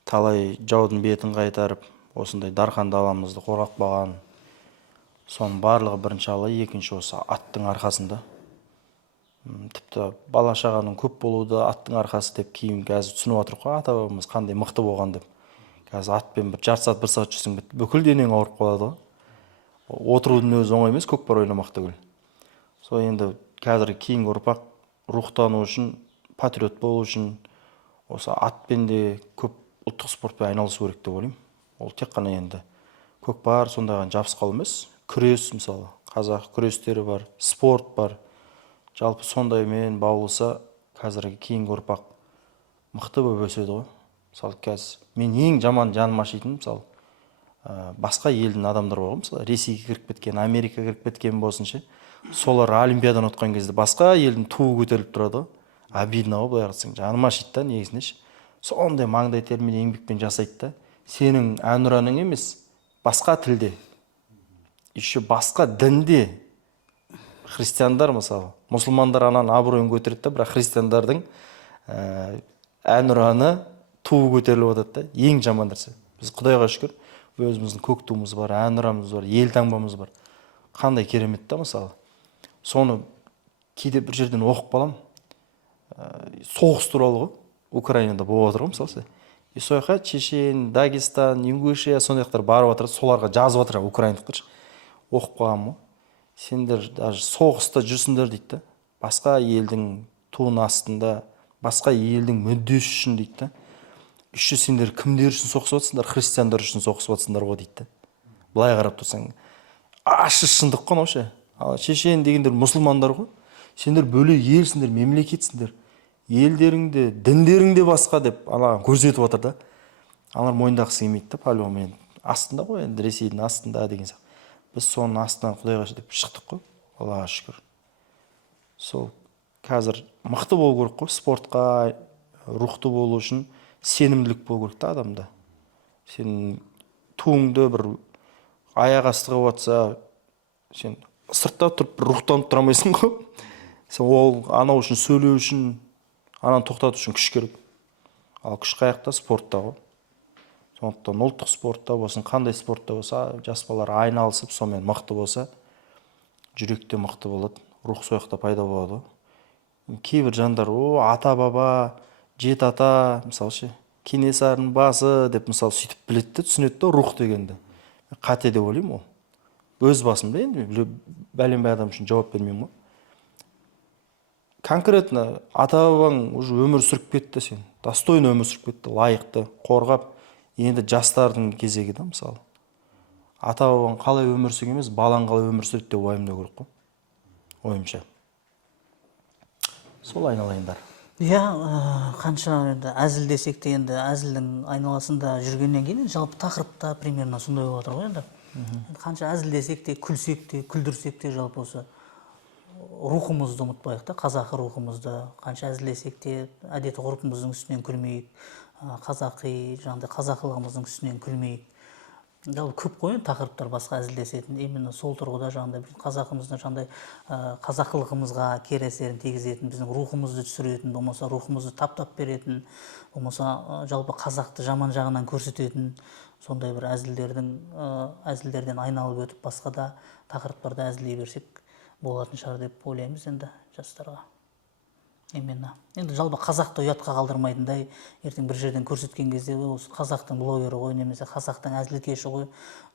талай жаудың бетін қайтарып, осындай дархан даламызды қорғап қалған. Соның барлығы бірінші ала, екінші осы аттың арқасында. Тіпті бала шағаның көп болуы аттың арқасы деп кейін қазір түсініп отырмық қой, ата бабамыз қандай мықты болған деп. Қазір атпен бір жарты сағат, бір сағат жүрсең бүкіл денең ауырып қалады ғой. Отырудың өзі оңай емес, көкпар ойнамақ түгіл. Сол енді қазір кейінгі ұрпақ рухтану үшін, патриот болу үшін осы атпен де көп ұлттық спортпен айналысу керек деп ойлаймын. Ол тек қана енді көкпар сондаған жабысқалы емес, күрес мысалы, қазақ күрестері бар, спорт бар. Жалпы сондаймен баулыса, қазіргі кейінгі ұрпақ мықты болып өседі ғой. Мысалы, қазір мен ең жаман жаным ашитын, мысалы, басқа елдің адамдар бар ғой, мысалы, Ресейге кіріп кеткен, Америка кіріп кеткен болсыншы, солар олимпиададан ұтқан кезде басқа елдің туы көтеріліп тұрады ғой. Обидно ғой, былай қарасаң, жаным ашиды да негізінде. Сондай маңдай термен еңбекпен жасайды да. Сенің әнұраның емес, басқа тілде, еще басқа дінде христиандар мысалы, мұсылмандар анан абыройын көтереді да, бірақ христиандардың әнұраны туы көтеріліп жатады да, ең жаман нәрсе. Біз Құдайға шүкір, өзіміздің көк туымыз бар, әнұрамыз бар, елтаңбамыз бар. Қандай керемет та мысалы. Соны кейде бір жерден оқып қалам. Соғыс туралы ғой, Украинада болып отыр ғой мысалы. Сол жаққа Чечен, Дагестан, Ингушия сондайлықтар барып жатыр, соларға жазып жатыр украиндықтар. Оқып қалам ғой. Сендер даже соғыста жүрсіңдер дейді да. Басқа елдің туын астында, басқа елдің мүддесі үшін дейді да. Үші сендер кімдер үшін соғысып жатсыңдар? Христиандар үшін соғысып жатсыңдар ғой дейді да. Былай қарап тұрсаң, ащы шындық қой мынау ше. Ал Чечен дегендер мұсылмандар ғой. Сендер бөлек елсіңдер, мемлекетсіңдер. Елдеріңде, діндеріңде басқа деп ана көрсетіп отыр да. Алар мойындағысы келмейді да, по-любому астында ғой, енді Ресейдің астында деген сияқты. Біз соның астынан Құдайға деп шықтық қой, Аллаға шүкір. Сол қазір мықты болу керек қой, спортқа, рухты болу үшін сенімділік болу керек та адамда. Сен туыңды бір аяқ астығы батса, сен сыртта тұрып рухтанып тұра алмайсың ғой. Сен ол анау үшін сөйлеу үшін, ананы тоқтату үшін күш керек. Ал күш қаяқта? Спортта ғой. Сондықтан ұлттық спортта болсын, қандай спортта болса, жас балалар айналысып, сонымен мықты болса, жүректе мықты болады, рух сояқта пайда болады. Кейбір жандар, ата баба, жет ата, мысалы ше, Кенесарының басы деп мысалы сөйтіп білетті, түсінетті да рух дегенді. Қате деп ойлаймын ол. Өз басымда енді бәленбай адам үшін жауап бермеймін ғой. Конкретно ата бабаң уже өмір сүріп кетті сен. Достойно өмір сүріп кетті, лайықты, қорғап. Енді жастардың кезегі да мысалы. Ата бабаң қалай өмір сүрген емес, балаң қалай өмір сүреді деп уайымдау керек қой. Ойымша. Сол айналайындар. Иә, қанша енді әзіл десек те енді әзілдің айналасында жүргеннен кейін жалпы тақырыпта примерно сондай болып жатыр ғой енді. Қанша әзіл десек те, күлсек те, күлдірсек те жалпы осы рухымызды ұмытпайық та, қазақы рухымызды. Қанша әзілдесек те әдеті ғұрпымыздың үстінен күлмейік. Қазақи, жаңағыдай қазақылығымыздың үстінен күлмейік. Жалпы көп қой тақырыптар басқа әзілдесетін. Именно сол тұрғыда жаңағыдай қазақымызды жаңағыдай қазақылығымызға кері әсерін тигізетін, біздің рухымызды түсіретін, болмаса рухымызды таптап беретін, болмаса жалпы қазақты жаман жағынан көрсететін сондай бір әзілдерден айналып өтіп басқа да тақырыптарда әзілдей берсек болатын шығар деп ойлаймыз енді жастарға. Именно. Енді жалпы қазақты ұятқа қалдырмайтындай, ертең бір жерден көрсеткен кезде осы қазақтың блогері ғой, немесе қазақтың әзілкеші ғой,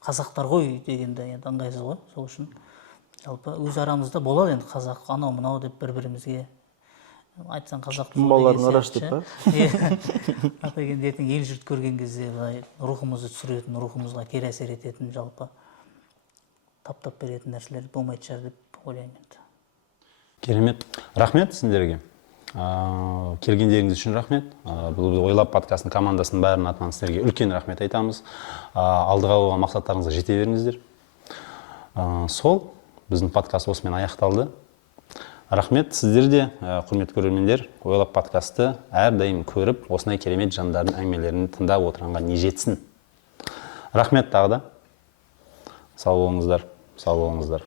қазақтар ғой дегенде енді ыңғайсыз ғой. Сол үшін жалпы өз арамызда болады енді қазақ анау мынау деп бір-бірімізге айтсаң қазақтың балаларын араш деп па? Ата енді ертең ел жұрт көрген кезде рухымызды түсіретін, рухымызға кері әсер ететін, жалпы таптап беретін нәрселер болмайтын шығар деп ойлаймын енді. Керемет. Рахмет сіздерге. Келгендеріңіз үшін рахмет. Бұл ойлап подкастының командасының бәрінің атынан сіздерге үлкен рахмет айтамыз. Алдыға қойған мақсаттарыңызға жете беріңіздер. Сол біздің подкаст осымен аяқталды. Рахмет сіздер де, құрметті көрермендер, ойлап подкасты әрдайым көріп, осындай керемет жандардың әңгімелерін тыңдап отырғанға не жетсін. Рахмет тағы да. Сау болыңыздар.